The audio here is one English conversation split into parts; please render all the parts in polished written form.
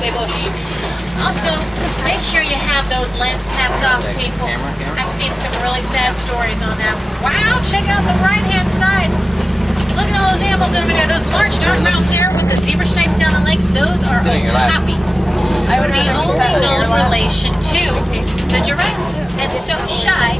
Babe Bush. Also, make sure you have those lens caps off, people. I've seen some really sad stories on that. Wow, check out the right-hand side. Look at all those animals over there. Those large dark brown there with the zebra stripes down the legs, those are okapis. The only known relation to the giraffe. And so shy,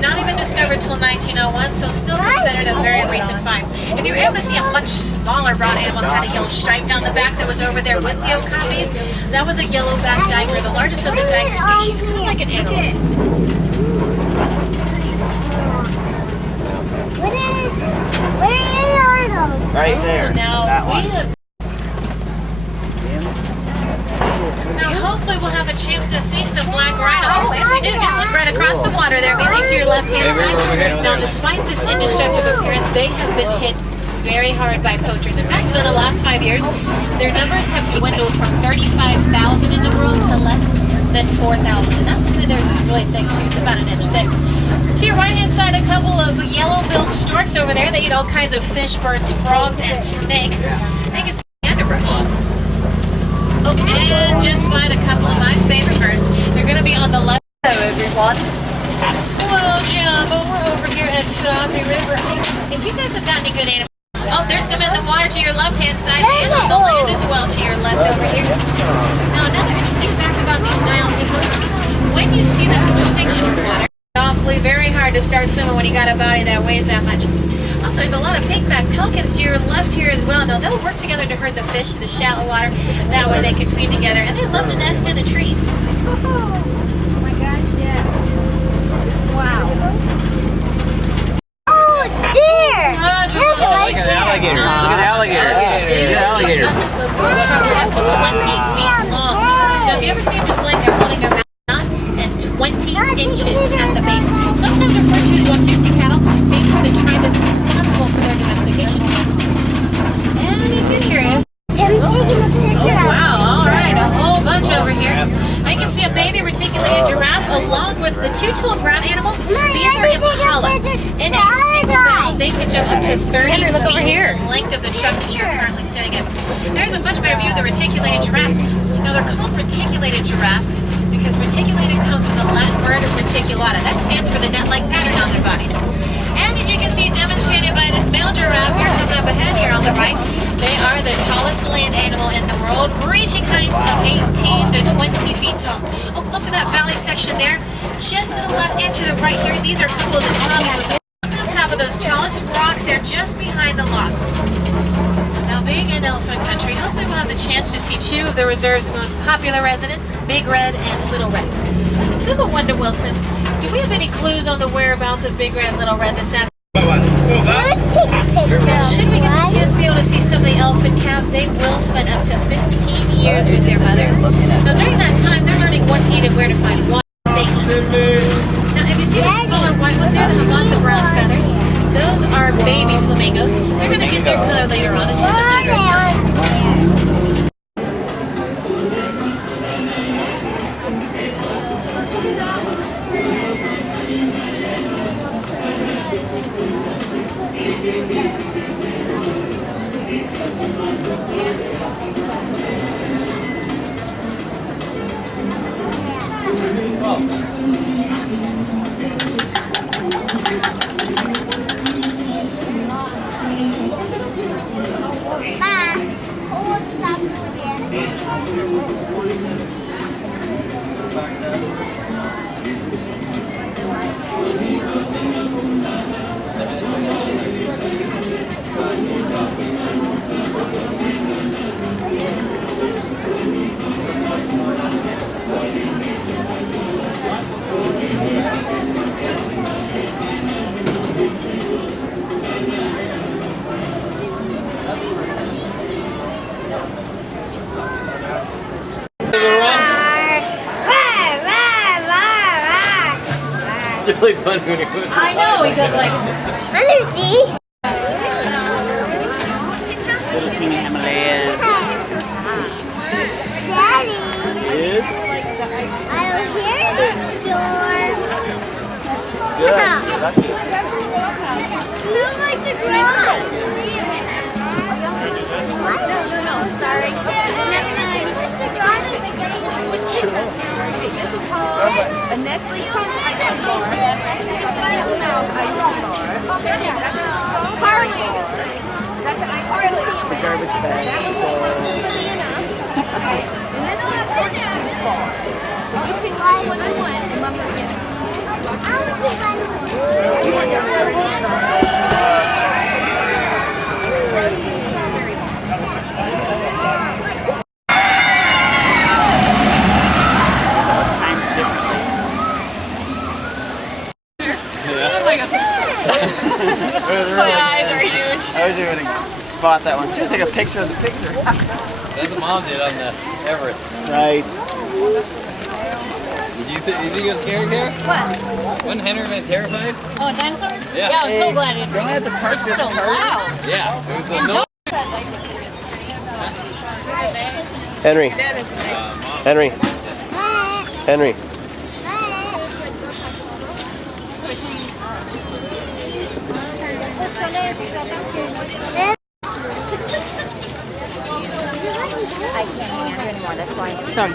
not even discovered till 1901, so still considered a very recent find. If you were able to see a much smaller brown animal that had a yellow stripe down the back that was over there with the okapis, that was a yellow-backed tiger, the largest of the tiger species, kind of like an antelope. Where are those? Right there. Now, that one. Now, hopefully we'll have a chance to see some black rhino. Oh, and we do. Just look right across the water there, immediately to your left-hand side. Now, despite this indestructible appearance, they have been hit very hard by poachers. In fact, in the last 5 years, their numbers have dwindled from 35,000 in the world to less than 4,000. And that skin of theirs is really thick, too. It's about an inch thick. To your right-hand side, a couple of yellow-billed storks over there. They eat all kinds of fish, birds, frogs, and snakes. They can see the underbrush. Oh, and just find a couple of my favorite birds. They're going to be on the left. Hello, everyone. Well, Jumbo, we're over here at Sabi River. If you guys have got any good animals. Oh, there's some in the water to your left-hand side, and on the land as well to your left over here. Now, another interesting fact about these Nile hippos, when you see them moving underwater, it's awfully very hard to start swimming when you got a body that weighs that much. Also, there's a lot of pigback pelicans to your left here as well. Now, they'll work together to herd the fish to the shallow water. That way they can feed together, and they love to nest in the trees. Oh my gosh, yeah. Wow. Oh, deer! Look at the alligator. Look at the alligator. Look at the alligator. Up to 20 feet long. Now, have you ever seen them just laying there holding their mouth and 20 inches at the base? Sometimes referred to as Watusi cattle, named for the tribe that's responsible for their domestication. And if you're curious, Tim's taking a picture of wow, all right, a whole bunch over here. Now you can see a baby reticulated giraffe along with the two-toed brown animals. These are impala. In a single bound, they can jump up to 30 feet the length of the truck that you're currently sitting in. There's a much better view of the reticulated giraffes. Now they're called reticulated giraffes because reticulated comes from the Latin word reticulata. That stands for the net-like pattern on their bodies. And as you can see demonstrated by this male giraffe here coming up ahead here on the right, they are the tallest land animal in the world, reaching heights of 18 to 20 feet tall. Oh, look at that valley section there. Just to the left and to the right here, these are a couple of the tops with the on top of those tallest rocks there just behind the logs. Now, being in elephant country, hopefully we'll have the chance to see two of the reserve's most popular residents, Big Red and Little Red. Simple Wonder Wilson, do we have any clues on the whereabouts of Big Red and Little Red this afternoon? Should we get the chance to be able to see some of the elephant calves, they will spend up to 15 years with their mother. Now, during that time, they're learning what to eat and where to find what they eat. Now, if you see the smaller white ones there that have lots of brown feathers, those are baby flamingos. They're going to get their color later on. It's just a matter of time. It's really fun when he goes. I know, he goes like... Hi, Lucy. Little teeny Himalayas. Daddy. Yes. I don't hear this door. Good. Lucky. Smells like the grass. No, sorry. Next time. A Nestle Crunch ice cream bar. Carly. That's an ice cream bar. The garbage bag. Okay. And this is a juice bar. So you can buy what you want and Mom will get it. You want the My eyes are huge. I wish I would have bought that one. Should have taken a picture of the picture. That's what Mom did on the Everest. Nice. Did you think it was scary there? What? Wasn't Henry been terrified? Oh, dinosaurs? Yeah. Yeah, I'm so glad it Don't I have to park It's this so car? loud. Yeah. It was the no. Henry. Henry. Henry. I can't hear anymore, that's why. Sorry.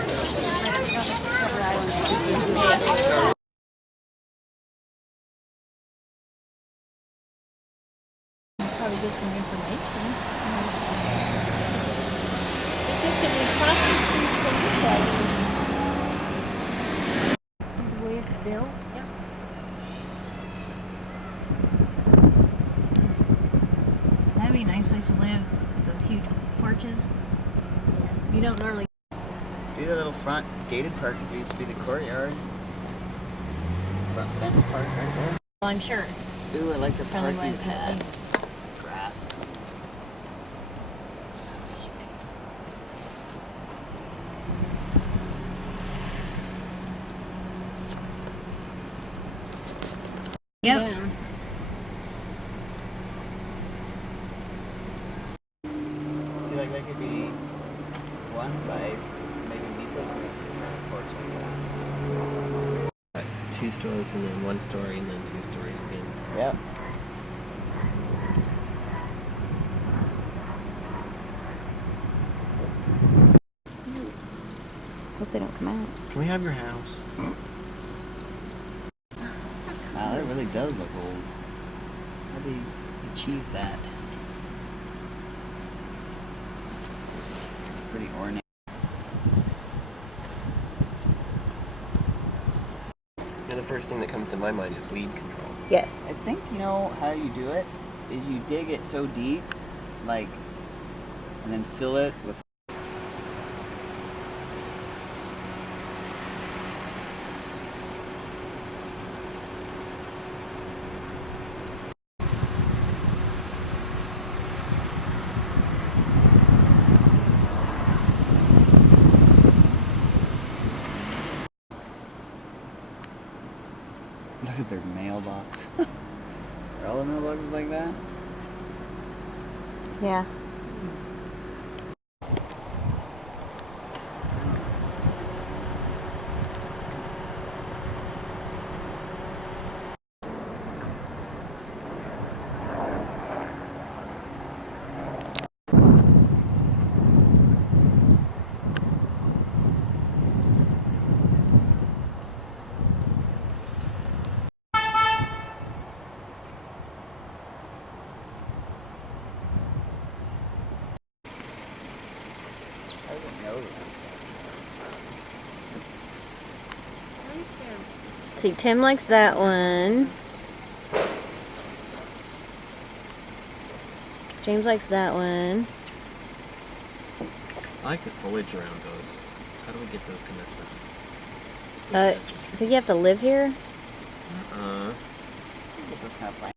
Probably get some information. It's just that we cross the street from this side. See the way it's built? Yep. That'd be a nice place to live with those huge porches. You don't normally. See the little front gated park that used to be the courtyard? Front fence park right there. Well, I'm sure. Ooh, I like the Probably parking went pad. to. Grass. Yep. See, like that could be one side, maybe meet those porch like that. 2 stories and then 1 story and then 2 stories again. Yep. Hope they don't come out. Can we have your house? Wow, that really does look old. How do you achieve that? Pretty ornate. And the first thing that comes to my mind is weed control. Yeah. I think you know how you do it is you dig it so deep, like, and then fill it with. Look at their mailbox. Are all the mailboxes like that? Yeah. I didn't know that. See, Tim likes that one. James likes that one. I like the foliage around those. How do we get those kind of stuff? I think you have to live here. Uh, Get those kind of plants.